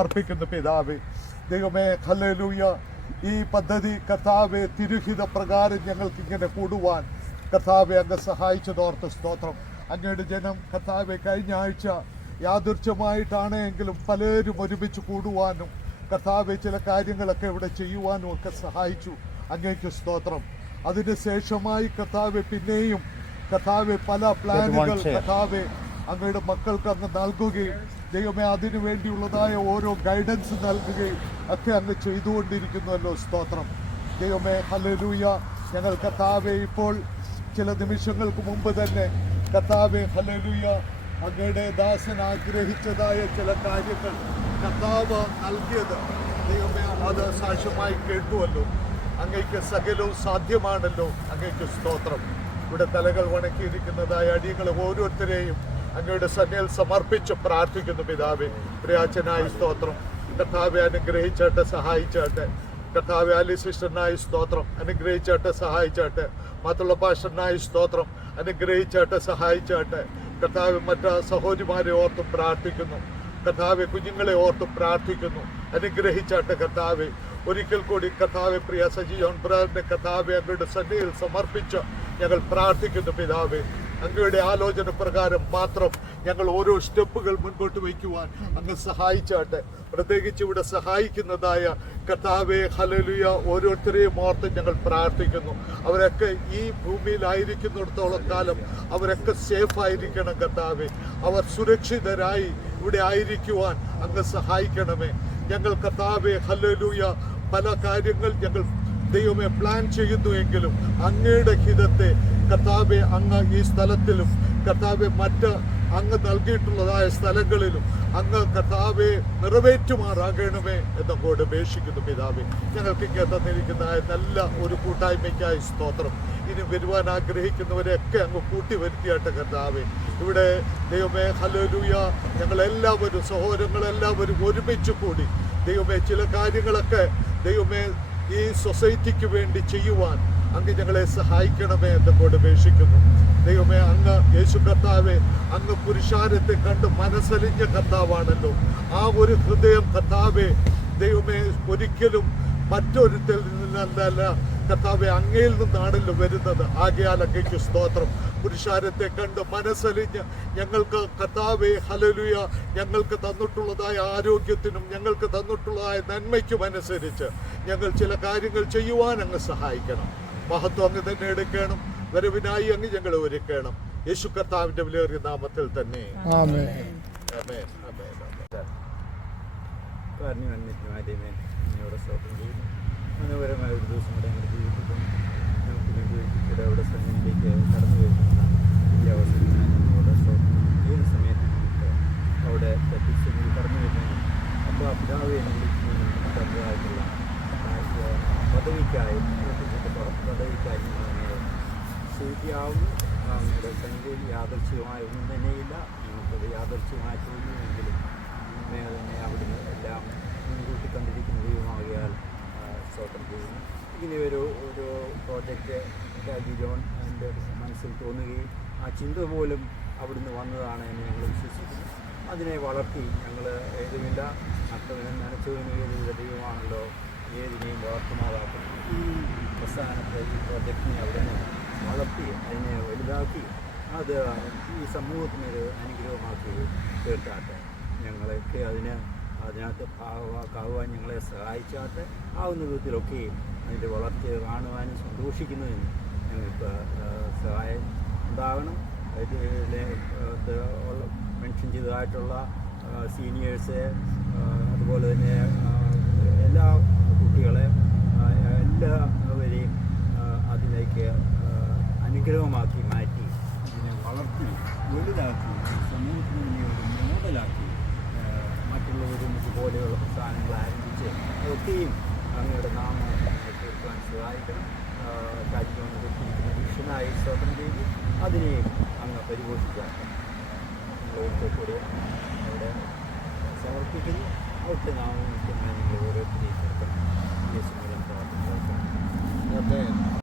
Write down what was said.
അർപ്പിക്കുന്നു പിതാവേ. ദൈവമേ, ഹല്ലേലൂയ. ഈ പദ്ധതി കർത്താവെ തിരുഹിത പ്രകാരം ഞങ്ങൾക്ക് ഇങ്ങനെ കൂടുവാൻ കർത്താവെ അങ്ങ് സഹായിച്ചതോർത്ത് സ്തോത്രം. അങ്ങയുടെ ജനം കർത്താവെ കഴിഞ്ഞ ആഴ്ച യാദൃച്ഛമായിട്ടാണ് എങ്കിലും പലരും ഒരുമിച്ച് കൂടുവാനും കർത്താവെ ചില കാര്യങ്ങളൊക്കെ ഇവിടെ ചെയ്യുവാനും ഒക്കെ സഹായിച്ചു. അങ്ങേക്ക് സ്തോത്രം. അതിന് ശേഷമായി കർത്താവെ പിന്നെയും കർത്താവെ പല പ്ലാനുകൾ കർത്താവെ അങ്ങയുടെ മക്കൾക്ക് അങ്ങ് നൽകുകയും ദൈവമേ അതിനു വേണ്ടിയുള്ളതായ ഓരോ ഗൈഡൻസ് നൽകുകയും ഒക്കെ അങ്ങ് ചെയ്തുകൊണ്ടിരിക്കുന്നുവല്ലോ. സ്തോത്രം. ദൈവമേ, ഹല്ലേലൂയ. ഞങ്ങൾ കർത്താവെ ഇപ്പോൾ ചില നിമിഷങ്ങൾക്ക് മുമ്പ് തന്നെ കർത്താവെ ഹല്ലേലൂയ അങ്ങയുടെ ദാസൻ ആഗ്രഹിച്ചതായ ചില കാര്യങ്ങൾ കർത്താവ് നൽകിയത് ദൈവമേ അത് സാക്ഷ്യമായി കേട്ടുവല്ലോ. അങ്ങയ്ക്ക് സകലവും സാധ്യമാണല്ലോ. അങ്ങയ്ക്ക് സ്തോത്രം. ഇവിടെ തലകൾ വണക്കിയിരിക്കുന്നതായ അടിയങ്ങളെ ഓരോരുത്തരെയും അങ്ങയുടെ സന്നിധിയിൽ സമർപ്പിച്ച് പ്രാർത്ഥിക്കുന്നു പിതാവേ. പ്രിയാച്ചനായി സ്തോത്രം. കർത്താവെ അനുഗ്രഹിച്ചാട്ടെ, സഹായിച്ചാട്ടെ. കർത്താവെ അലി സിസ്റ്ററിനായി സ്തോത്രം, അനുഗ്രഹിച്ചാട്ടെ, സഹായിച്ചാട്ടെ. മറ്റുള്ള പാസ്റ്ററിനായി സ്തോത്രം, അനുഗ്രഹിച്ചാട്ടെ, സഹായിച്ചാട്ടെ. കർത്താവ് മറ്റ് സഹോദരിമാരെ ഓർത്തും പ്രാർത്ഥിക്കുന്നു. കർത്താവെ കുഞ്ഞുങ്ങളെ ഓർത്തും പ്രാർത്ഥിക്കുന്നു, അനുഗ്രഹിച്ചാട്ടെ. കർത്താവെ ഒരിക്കൽ കൂടി കർത്താവെ പ്രിയ സജി ജോൺ ബ്രദറിനെ കർത്താവെ അങ്ങയുടെ സന്നിധിയിൽ സമർപ്പിച്ച് ഞങ്ങൾ പ്രാർത്ഥിക്കുന്നു പിതാവെ. അങ്ങയുടെ ആലോചന പ്രകാരം മാത്രം ഞങ്ങൾ ഓരോ സ്റ്റെപ്പുകൾ മുൻപോട്ട് വയ്ക്കുവാൻ അങ്ങ് സഹായിച്ചാട്ടെ. പ്രത്യേകിച്ച് ഇവിടെ സഹായിക്കുന്നതായ കർത്താവെ ഹല്ലേലൂയ ഓരോരുത്തരെയും ഓർത്ത് ഞങ്ങൾ പ്രാർത്ഥിക്കുന്നു. അവരൊക്കെ ഈ ഭൂമിയിലായിരിക്കുന്നിടത്തോളം കാലം അവരൊക്കെ സേഫായിരിക്കണം കർത്താവെ. അവർ സുരക്ഷിതരായി ഇവിടെ ആയിരിക്കുവാൻ അങ്ങ് സഹായിക്കണമേ. ഞങ്ങൾ കർത്താവെ ഹല്ലേലൂയ പല കാര്യങ്ങൾ ഞങ്ങൾ ദൈവമേ പ്ലാൻ ചെയ്യുന്നുവെങ്കിലും അങ്ങയുടെ ഹിതത്തെ കർത്താവെ അങ്ങ് ഈ സ്ഥലത്തിലും കർത്താവെ മറ്റ് അങ്ങ് നൽകിയിട്ടുള്ളതായ സ്ഥലങ്ങളിലും അങ്ങ് കർത്താവെ നിറവേറ്റുമാറാകണമേ എന്നങ്ങോട് അപേക്ഷിക്കുന്നു പിതാവെ. ഞങ്ങൾക്ക് ഇങ്ങനെ തന്നിരിക്കുന്നതായ നല്ല ഒരു കൂട്ടായ്മയ്ക്കായി സ്തോത്രം. ഇനി വരുവാൻ ആഗ്രഹിക്കുന്നവരെയൊക്കെ അങ്ങ് കൂട്ടി വരുത്തിയാട്ടെ കർത്താവെ. ഇവിടെ ദൈവമേ ഹല്ലേലൂയ ഞങ്ങളെല്ലാവരും സഹോദരങ്ങളെല്ലാവരും ഒരുമിച്ച് കൂടി ദൈവമേ ചില കാര്യങ്ങളൊക്കെ ദൈവമേ ഈ സൊസൈറ്റിക്ക് വേണ്ടി ചെയ്യുവാൻ അങ്ങ് ഞങ്ങളെ സഹായിക്കണമേ എന്നങ്ങോട് അപേക്ഷിക്കുന്നു ദൈവമേ. അങ്ങ് യേശു കർത്താവെ അങ്ങ് പുരുഷാരത്തെ കണ്ട് മനസ്സലിഞ്ഞ കർത്താവാണല്ലോ. ആ ഒരു ഹൃദയം കർത്താവെ ദൈവമേ ഒരിക്കലും മറ്റൊരുത്തിൽ നിന്നല്ല കർത്താവെ അങ്ങയിൽ നിന്നാണല്ലോ വരുന്നത്. ആകയാൽ അങ്ങയ്ക്ക് സ്തോത്രം. പുരുഷാരത്തെ കണ്ട് മനസ്സലിഞ്ഞ് ഞങ്ങൾക്ക് കർത്താവെ ഹല്ലേലൂയ ഞങ്ങൾക്ക് തന്നിട്ടുള്ളതായ ആരോഗ്യത്തിനും ഞങ്ങൾക്ക് തന്നിട്ടുള്ളതായ നന്മയ്ക്കും അനുസരിച്ച് ഞങ്ങൾ ചില കാര്യങ്ങൾ ചെയ്യുവാൻ അങ്ങ് സഹായിക്കണം. മഹത്വം അങ്ങ് തന്നെ എടുക്കണം. വരവിനായി അങ്ങ് ഞങ്ങളെ ഒരുക്കണം. യേശു കർത്താവിന്റെ വിലയേറിയ നാമത്തിൽ തന്നെ ആമേൻ. ആമേൻ. ആമേൻ. മനോഹരമായ ഒരു ദിവസം കൂടെ ഞങ്ങളുടെ ജീവിതത്തിൽ നമുക്ക് വേണ്ടി ഇവിടെ സമയത്തിലേക്ക് കടന്നു വരുന്ന ഈ അവസരം ഞങ്ങളോട് ഏത് സമയത്ത് നമുക്ക് അവിടെ പ്രത്യക്ഷത്തിൽ കടന്നു വരുന്നതിനും അപ്പോൾ പിതാവെ വിളിക്കുന്നതിനുള്ള പദവിക്കായി ഞങ്ങളെ ശരിയാവുന്നു. നമ്മുടെ സന്നിധിയിൽ യാദർച്ഛികമായ ഒന്നും തന്നെയില്ല. ഞങ്ങൾക്കത് യാദർച്ഛികമായി തോന്നുമെങ്കിലും തന്നെ അവിടുന്ന് എല്ലാം മുൻകൂട്ടി കണ്ടിരിക്കുന്ന ദൈവമാകിയാൽ സ്തോത്രം ചെയ്യുന്നു. ഇങ്ങനെ ഒരു പ്രോജക്റ്റ് രാജി ജോൺ എൻ്റെ മനസ്സിൽ തോന്നുകയും ആ ചിന്ത പോലും അവിടുന്ന് വന്നതാണ് എന്ന് ഞങ്ങൾ വിശ്വസിക്കുന്നു. അതിനെ വളർത്തി ഞങ്ങൾ ഏതുമില്ല നട്ടവനും നനച്ചവനും ഏതുമില്ല ദൈവമാണല്ലോ ഏതിനെയും വളർത്തുമാറാക്കുന്നു. ഈ പ്രസ്ഥാനത്തെ ഈ പ്രോജക്റ്റിനെ അവിടുന്ന് വളർത്തി അതിനെ വലുതാക്കി അത് ഈ സമൂഹത്തിനൊരു അനുഗ്രഹമാക്കി തീർത്താട്ടെ. ഞങ്ങളൊക്കെ അതിനകത്ത് ഭാഗമാക്കാവുവാൻ ഞങ്ങളെ സഹായിച്ചാട്ടെ. ആവുന്ന വിധത്തിലൊക്കെയും അതിൻ്റെ വളർച്ച കാണുവാനും സന്തോഷിക്കുന്നതിനും ഞങ്ങൾക്ക് സഹായം ഉണ്ടാകണം. ഇതിലെ മെൻഷൻ ചെയ്തതായിട്ടുള്ള സീനിയേഴ്സ് അതുപോലെ തന്നെ എല്ലാ കുട്ടികളെ എല്ലാവരെയും അതിലേക്ക് അനുഗ്രഹമാക്കി മാറ്റി ഇതിനെ വളർത്തി വലുതാക്കി സമൂഹത്തിന് വേണ്ടി ഒരു മോഡലാക്കി മറ്റുള്ളവരും ഇതുപോലെയുള്ള പ്രസ്ഥാനങ്ങൾ ആരംഭിച്ച് അതൊക്കെയും അങ്ങയുടെ നാമം തീർക്കാൻ സഹായിക്കണം. രാജ്യമാണ് കൊടുത്തിരിക്കുന്ന വിഷനായി സ്തോത്രം ചെയ്ത് അതിനെയും അങ്ങ് പരിപോഷിക്കാൻ ഞങ്ങളൊക്കെ കൂടെ അവിടെ സമർപ്പിക്കുന്നു. അവിടുത്തെ നാമം നിങ്ങൾ ഓരോരുത്തരെയും ചേർക്കണം. യേശുവിനെ പ്രാർത്ഥിക്കുന്നു.